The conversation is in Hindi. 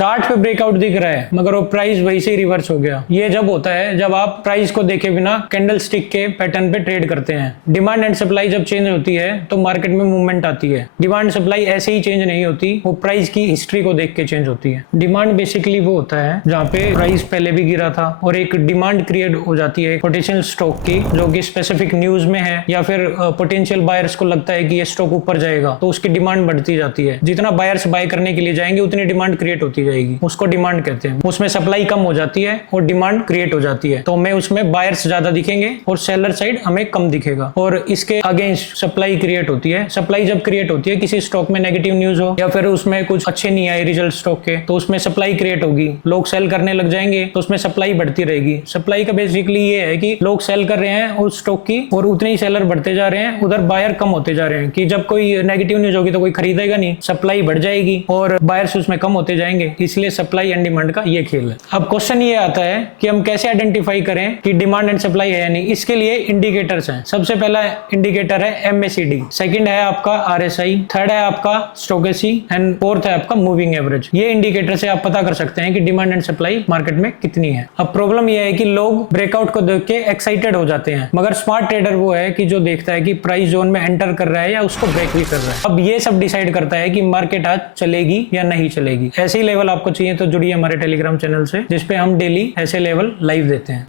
चार्ट पे ब्रेकआउट दिख रहा है मगर वो प्राइस वही से रिवर्स हो गया। ये जब होता है जब आप प्राइस को देखे बिना कैंडल स्टिक के पैटर्न पे ट्रेड करते हैं। डिमांड एंड सप्लाई जब चेंज होती है तो मार्केट में मूवमेंट आती है। डिमांड सप्लाई ऐसे ही चेंज नहीं होती, वो प्राइस की हिस्ट्री को देख के चेंज होती है। डिमांड बेसिकली वो होता है जहाँ पे प्राइस पहले भी गिरा था और एक डिमांड क्रिएट हो जाती है पोटेंशियल स्टॉक की, जो कि स्पेसिफिक न्यूज में है या फिर पोटेंशियल बायर्स को लगता है कि ये स्टॉक ऊपर जाएगा तो उसकी डिमांड बढ़ती जाती है। जितना बायर्स बाय करने के लिए जाएंगे उतनी डिमांड क्रिएट होती जाएगी, उसको डिमांड कहते हैं। उसमें सप्लाई कम हो जाती है और डिमांड क्रिएट हो जाती है, तो हमें उसमें बायर्स ज्यादा दिखेंगे और सेलर साइड हमें कम दिखेगा। और इसके अगेंस्ट सप्लाई क्रिएट होती है। सप्लाई जब क्रिएट होती है किसी स्टॉक में नेगेटिव न्यूज हो या फिर उसमें कुछ अच्छे नहीं आए रिजल्ट स्टॉक के, तो उसमें सप्लाई क्रिएट होगी, लोग सेल करने लग जाएंगे तो उसमें सप्लाई बढ़ती रहेगी। सप्लाई का बेसिकली ये है कि लोग सेल कर रहे हैं उस स्टॉक की और उतने ही सेलर बढ़ते जा रहे हैं, उधर बायर कम होते जा रहे हैं कि जब कोई नेगेटिव न्यूज होगी तो कोई खरीदेगा नहीं, सप्लाई बढ़ जाएगी और बायर्स उसमें कम होते जाएंगे। इसलिए सप्लाई एंड डिमांड का ये खेल है। अब क्वेश्चन ये आता है कि हम कैसे आइडेंटिफाई करें कि डिमांड एंड सप्लाई है या नहीं। इसके लिए इंडिकेटर्स हैं। सबसे पहला इंडिकेटर है एमएसीडी, सेकंड है आपका आरएसआई, थर्ड है आपका स्टोकेसी एंड फोर्थ है आपका मूविंग एवरेज। ये इंडिकेटर से आप पता कर सकते हैं कि डिमांड एंड सप्लाई मार्केट में कितनी है। अब प्रॉब्लम यह है कि लोग ब्रेकआउट को देख के एक्साइटेड हो जाते हैं, मगर स्मार्ट ट्रेडर वो है कि जो देखता है कि प्राइस जोन में एंटर कर रहा है या उसको ब्रेक भी कर रहा है। अब ये सब डिसाइड करता है कि मार्केट आज चलेगी या नहीं चलेगी। ऐसे ही लेवल आपको चाहिए तो जुड़िए हमारे टेलीग्राम चैनल से, जिसपे हम डेली ऐसे लेवल लाइव देते हैं।